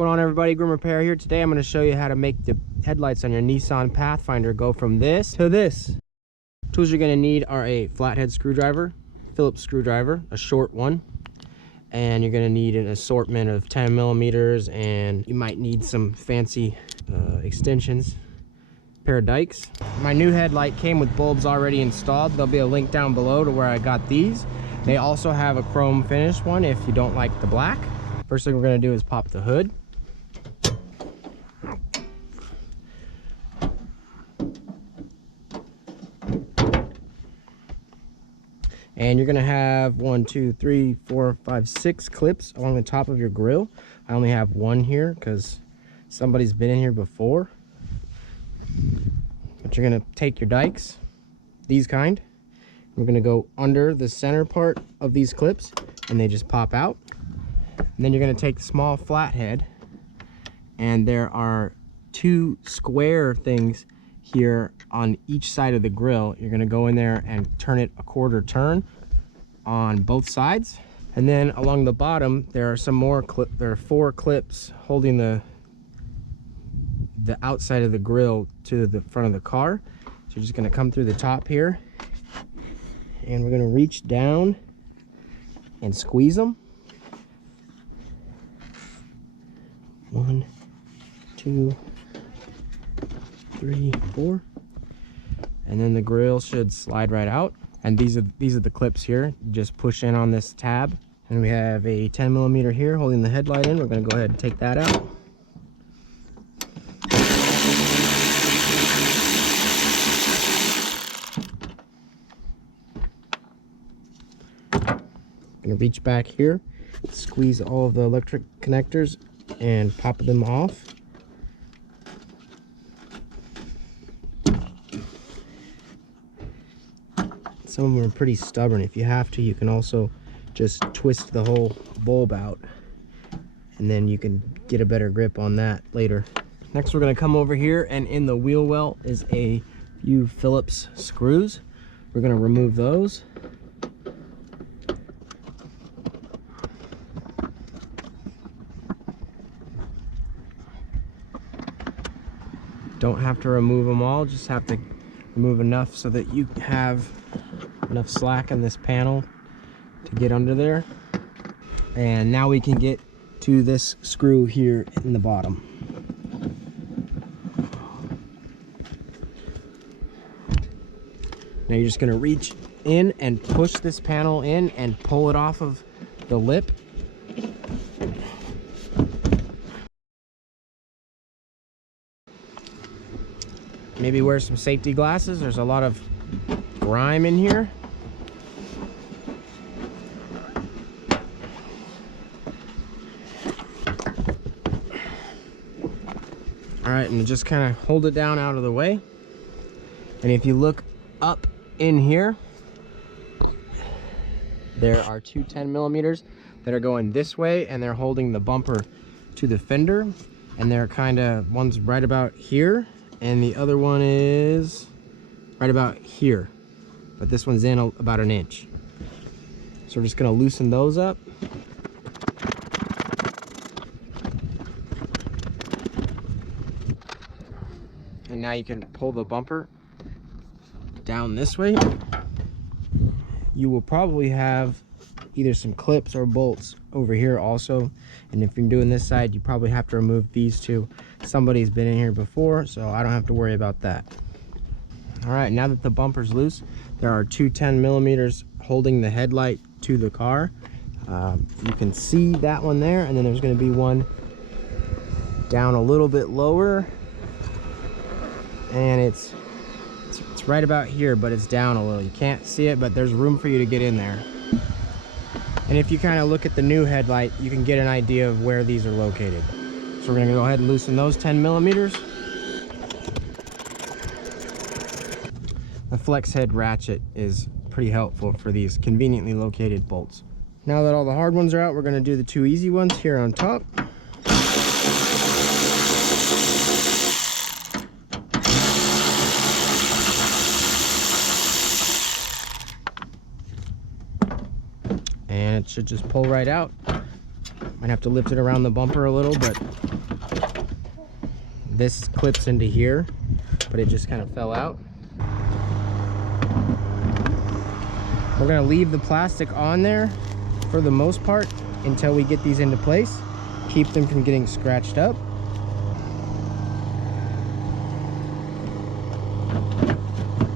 Going on, everybody? Grim Repair here. Today I'm going to show you how to make the headlights on your Nissan Pathfinder go from this to this. Tools you're going to need are a flathead screwdriver, Phillips screwdriver, a short one, and you're going to need an assortment of 10 millimeters, and you might need some fancy extensions, a pair of dikes. My new headlight came with bulbs already installed. There'll be a link down below to where I got these. They also have a chrome finish one if you don't like the black. First thing we're going to do is pop the hood. And you're gonna have 1, 2, 3, 4, 5, 6 clips along the top of your grill. I only have one here because somebody's been in here before. But you're gonna take your dikes, these kind. We're gonna go under the center part of these clips and they just pop out. And then you're gonna take the small flathead, and there are 2 square things here on each side of the grill. You're going to go in there and turn it a quarter turn on both sides, and then along the bottom there are some more there are 4 clips holding the outside of the grill to the front of the car. So you're just going to come through the top here, and we're going to reach down and squeeze them. 1, 2, 3, 4, and then the grill should slide right out. And these are the clips here. You just push in on this tab, and we have a 10 millimeter here holding the headlight in. We're going to go ahead and take that out. Going to reach back here, squeeze all of the electric connectors and pop them off. Some of them are pretty stubborn. If you have to, you can also just twist the whole bulb out, and then you can get a better grip on that later. Next, we're going to come over here, and in the wheel well is a few Phillips screws. We're going to remove those. Don't have to remove them all, just have to remove enough so that you have enough slack in this panel to get under there. And now we can get to this screw here in the bottom. Now you're just going to reach in and push this panel in and pull it off of the lip. Maybe wear some safety glasses. There's a lot of grime in here. All right, and just kind of hold it down out of the way. And if you look up in here, there are 2 10 millimeters that are going this way, and they're holding the bumper to the fender. And they're one's right about here, and the other one is right about here, but this one's in about 1 inch. So we're just going to loosen those up. And now you can pull the bumper down this way. You will probably have either some clips or bolts over here also, and if you're doing this side, you probably have to remove these 2. Somebody's been in here before, so I don't have to worry about that. All right, now that the bumper's loose, there are 2 10 millimeters holding the headlight to the car. You can see that one there, and then there's going to be one down a little bit lower, and it's right about here, but it's down a little. You can't see it, but there's room for you to get in there. And if you kind of look at the new headlight, you can get an idea of where these are located. So we're going to go ahead and loosen those 10 millimeters. The flex head ratchet is pretty helpful for these conveniently located bolts. Now that all the hard ones are out, we're going to do the 2 easy ones here on top. And it should just pull right out. Might Might have to lift it around the bumper a little, but this clips into here, but it just kind of fell out. We're gonna leave the plastic on there for the most part until we get these into place. Keep them from getting scratched up.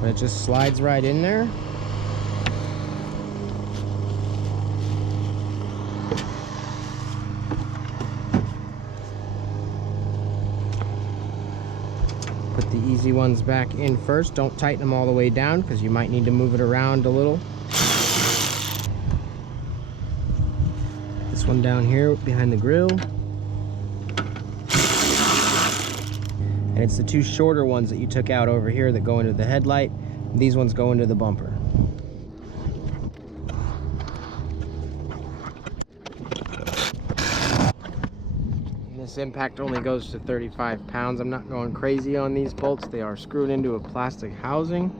But it just slides right in there. Put the easy ones back in first. Don't tighten them all the way down because you might need to move it around a little. This one down here behind the grille. And it's the two shorter ones that you took out over here that go into the headlight. These ones go into the bumper. This impact only goes to 35 pounds. I'm not going crazy on these bolts. They are screwed into a plastic housing.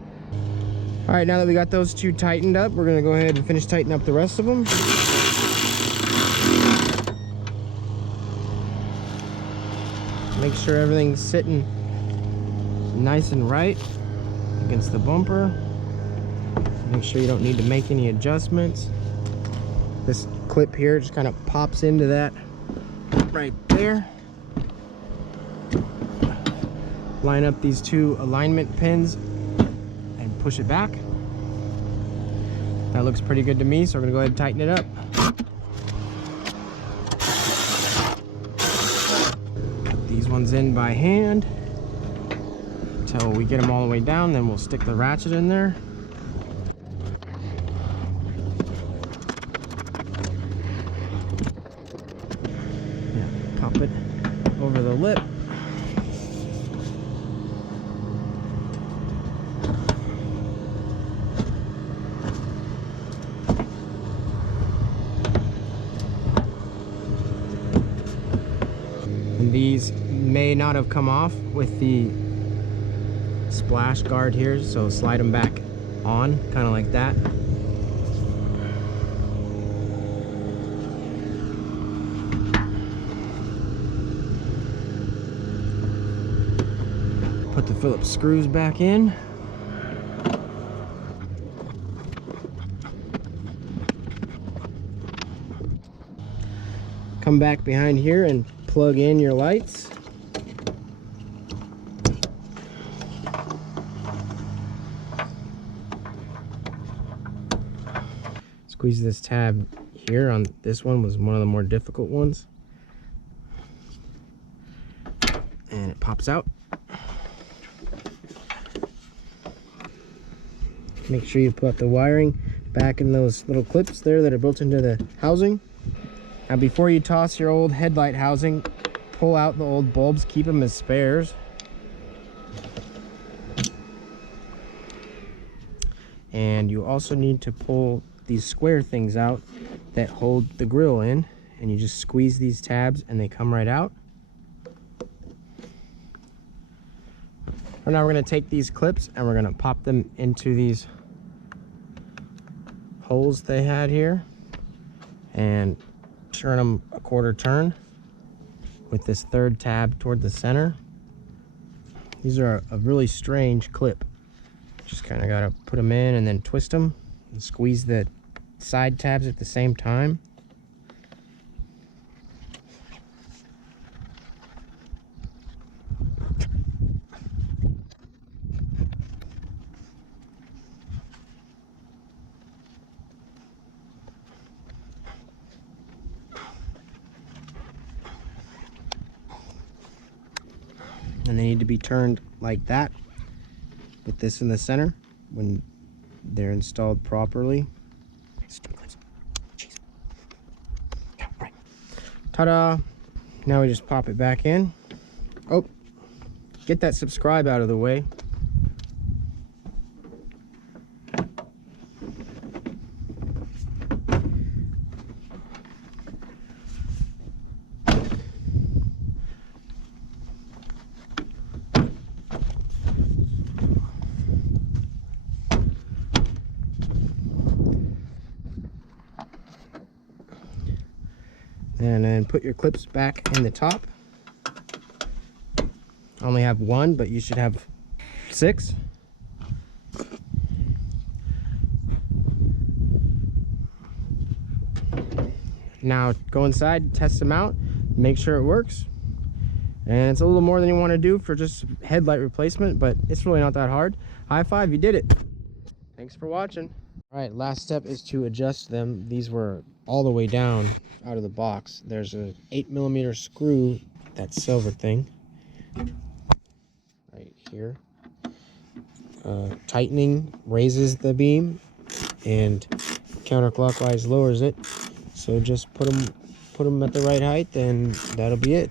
All right, now that we got those two tightened up, we're gonna go ahead and finish tightening up the rest of them. Make sure everything's sitting nice and right against the bumper. Make sure you don't need to make any adjustments. This clip here just kind of pops into that right there. Line up these two alignment pins and push it back. That looks pretty good to me, so we're gonna go ahead and tighten it up. Put these ones in by hand until we get them all the way down, then we'll stick the ratchet in there. Pop it over the lip. And these may not have come off with the splash guard here, so slide them back on, kind of like that. Put the Phillips screws back in. Come back behind here and plug in your lights. Squeeze this tab here on this one was one of the more difficult ones. And it pops out. Make sure you put the wiring back in those little clips there that are built into the housing. Now before you toss your old headlight housing, pull out the old bulbs, keep them as spares. And you also need to pull these square things out that hold the grille in, and you just squeeze these tabs and they come right out. Now we're going to take these clips and we're going to pop them into these holes they had here and turn them a quarter turn with this third tab toward the center. These are a really strange clip. Just kind of got to put them in and then twist them and squeeze the side tabs at the same time. And they need to be turned like that with this in the center when they're installed properly. Ta-da! Now we just pop it back in. Oh, get that subscribe out of the way. And then put your clips back in the top. I only have one, but you should have 6. Now go inside, test them out, make sure it works. And it's a little more than you want to do for just headlight replacement, but it's really not that hard. High five, you did it. Thanks for watching. All right, last step is to adjust them. These were all the way down out of the box. There's a 8mm screw, that silver thing, right here. Tightening raises the beam and counterclockwise lowers it. So just put them at the right height and that'll be it.